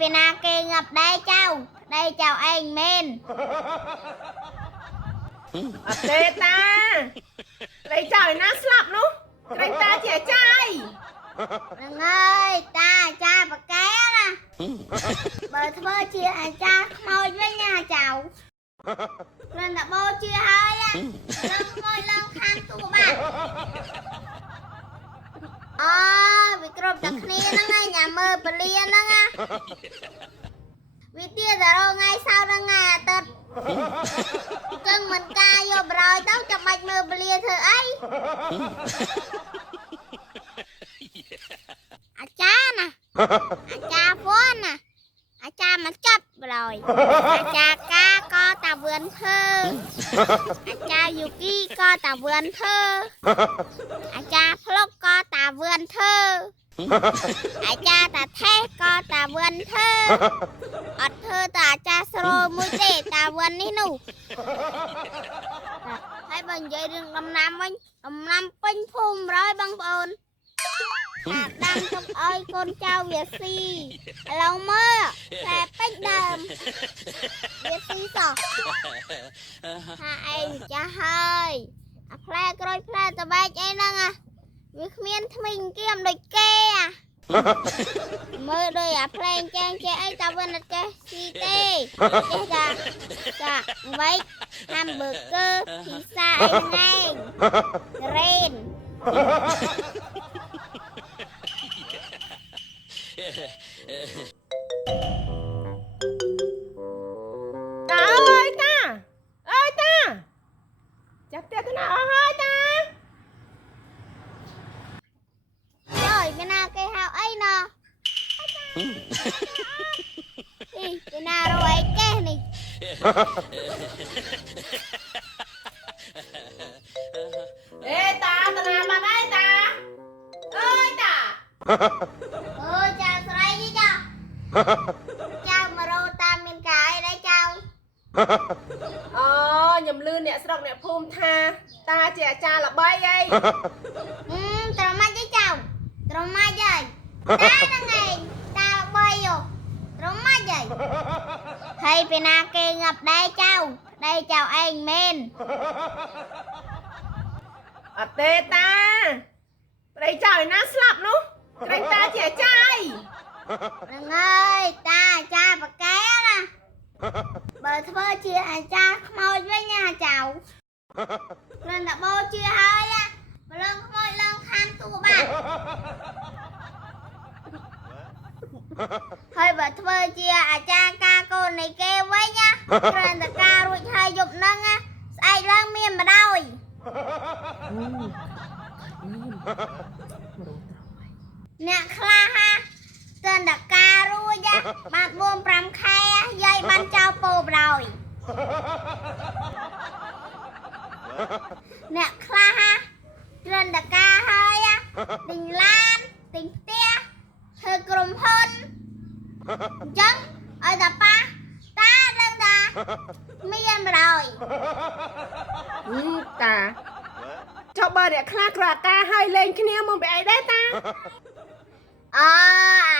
ពីណាគេងាប់ដៃចៅឯងមែនអត់ទេតាដៃចៅឯណាស្លាប់នោះក្រែងតាជាអាចារ្យហ្នឹងហើយតាអាចារ្យបកែណាបើធ្វើជាអាចារ្យខ្មោចវិញណាចៅគ្រាន់តែបោជាហើយឡើងខ្មោចឡើងខានទូបាត់អូវាគ្រប់តែគ្នាហ្នឹងហើយញ៉ាំមើលពលាហ្នឹងណាវាទៀតតែរងថ្ងៃសៅរ៍ថ្ងៃអាទិត្យគឹងមិនការយកប្រយទៅចាំបាច់មើលពលាធ្វើអីអាចារ្យណាអាចារ្យហ្វនណាអាចារ្យមកចាប់ប្រយអាចារ្យកាក៏តាវឿនធ្វើអាចារ្យយូគីក៏តាវឿនធ្វើអាចារ្យភ្លុកក៏តាវឿនធ្វើអាចារ្យតាថេះក៏តាវឿនធ្វើអត់ធ្វើតែអាចារ្យស្រួលមួយទេតាវឿននេះនោះហើយបើនិយាយរឿងដំណាំវិញដំណាំពេញភូមិ100បងប្អូនតាដាំទុកឲ្យកូនចៅវាស៊ីឥឡូវមើលតែពេញដើមវាស៊ីសោះថាឯងចាស់ហើយអាផ្លែក្រូចផ្លែតបែកអីហ្នឹងវាគ្មានថ្មីគៀមដូចគេមើលដូចអាផ្លែចាងចេះអីតាវិញអត់ចេះស៊ីទេចេះតាវៃហាំប៊ឺហ្គឺភីហ្សាអីហ្នឹងឯងរ៉េនតាអើយតាចាប់ទៀតណាអស់ហើយតាtrời cái nào cây hào ấy nè đi cái nào đâu ấy cái này ê ta nào mà đây ta ơi ta ơi chào sợi gì cho chào mà rô ta mình cái đấy chào ខ្ញុំលឺអ្នកស្រុកអ្នកភូមិថាតាជាអាចារ្យល្បីអីត្រម៉េចទេចៅត្រម៉េចហើយតាហ្នឹងឯងតាល្បីត្រម៉េចហើយហើយពីណាគេងាប់ដៃចៅឯងមែនអត់ទេតាដៃចៅឯណាស្លាប់នោះក្រែងតាជាអាចារ្យហ្នឹងហើយតាអាចារ្យបកែណាបើធ្វើជាអាចារ្យខ្មោចវិញណាចៅគ្រាន់តែបោជាហើយម្លងខ្មោចឡើងខានទូបាត់ហើយបើធ្វើជាអាចារ្យការកូននៃគេវិញណាគ្រាន់តែការរួចហើយយប់ហ្នឹងស្អែកឡើងមានម្ដងអ្នកខ្លះគ្រាន់តែការរួចបាន4-5ខែយាយបានចោលពោបដ យអ្នកខ្លះគ្រាន់តែការហើយទិញឡានទិញផ្ទះធ្វើក្រុមហ៊ុនអញ្ចឹងឲ្យតាប៉ាតាដឹងតាមានម្ដងតាចុះបើអ្នកខ្លះក្រការហើយលេងគ្នាមកពីអីដែរតាអា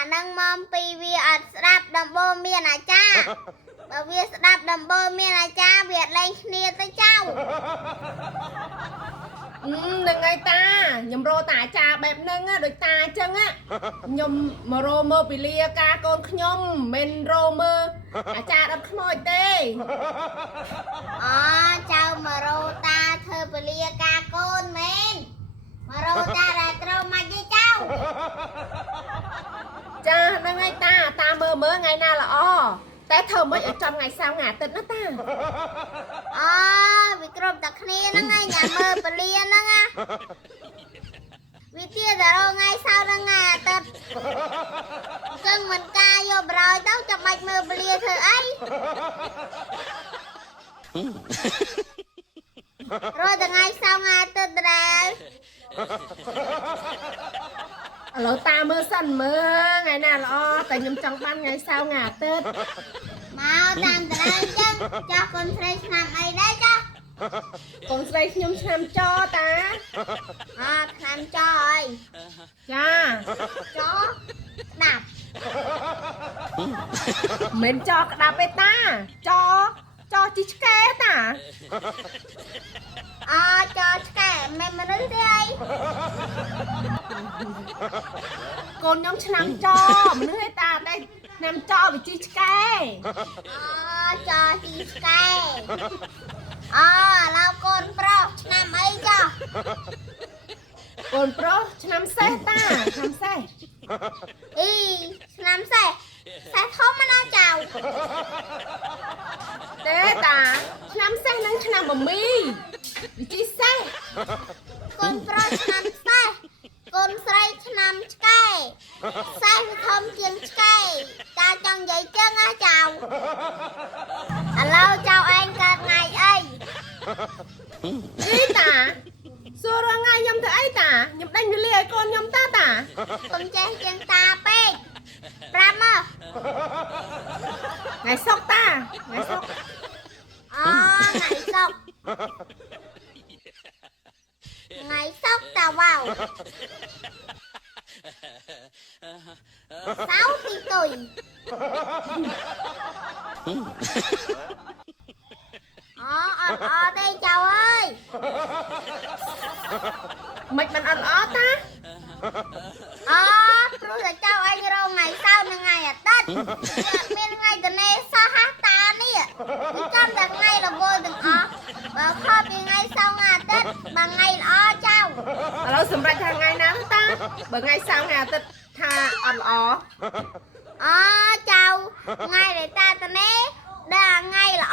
ហ្នឹងមកពីវាអត់ស្ដាប់ដំបូងមានអាចារ្យបើវាស្ដាប់ដំបូងមានអាចារ្យវាអត់លេងគ្នាទៅចៅហ្នឹងហើយតាខ្ញុំរកតាអាចារ្យបែបហ្នឹងដូចតាអញ្ចឹងខ្ញុំមករកមើលពីលាការកូនខ្ញុំមិនរកមើលអាចារ្យអត់ខ្មោចទេចៅមករកតាធ្វើពលាការកូនមែនមករកតាដែលត្រូវមកទេចៅចាហ្នឹងហើយតាមើលថ្ងៃណាល្អតែធ្វើមិនឲ្យចំថ្ងៃសៅរ៍ថ្ងៃអាទិត្យណាតាវាគ្រប់តែគ្នាហ្នឹងហើយញ៉ាំមើលពលាហ្នឹងវាទៀតតែរងថ្ងៃសៅរ៍ថ្ងៃអាទិត្យគឹងមិនការយកប្រយទៅចាំបាច់មើលពលាធ្វើអីរយតែថ្ងៃសៅរ៍ថ្ងៃអាទិត្យដែរ ឥឡូវតាមើលសិនមើលថ្ងៃណាល្អតែខ្ញុំចង់បានថ្ងៃសៅរ៍ថ្ងៃអាទិត្យមកតាមតើអញ្ចឹងចាស់កូនស្រីឆ្នាំអីដែរចាស់ កូនស្រីខ្ញុំឆ្នាំចតាឆ្នាំចហើយចាច đạp មិនចោក្តាប់ទេតាចោជីឆ្កែតា cho cái mẹ mà đứng đi đây កូនខ្ញុំឆ្នាំចោមនុស្សឯតាតែឆ្នាំចោវិជីឆ្កែ cho chị cái lao con pro nam ấy cho កូនប្រុសឆ្នាំសេះតាឆ្នាំសេះ y nam xe không mà nó chào ទេតាឆ្នាំសេះនិងឆ្នាំបមីវិជីសេះ con pro nam xe con sấy nam cái xe không chuyện cái ta trong vậy chân á chào alo chào anh cả ngày ấy អីតាសួររងាខ្ញុំធ្វើអីតាខ្ញុំដេញវេលាឲ្យកូនខ្ញុំតាតា con chơi chân ta pe ram à ថ្ងៃសុកតាថ្ងៃសុក ngày sốc ngày sốc tao vào 6 tuổi đây chào ơi មិនបានអត់ល្អតា rồi là chào anh rồi ngày sau là ngày à tết bên ngày tuần này sao hát ta nè trong đợt ngày là vô đừng và kho bị ngày sau ngày tết bằng ngày là chào ឥឡូវសម្រាប់ថាថ្ងៃណាតាបើថ្ងៃសៅរ៍ថ្ងៃអាទិត្យថាអត់ល្អ chào ngày để ta tuần này là ngày là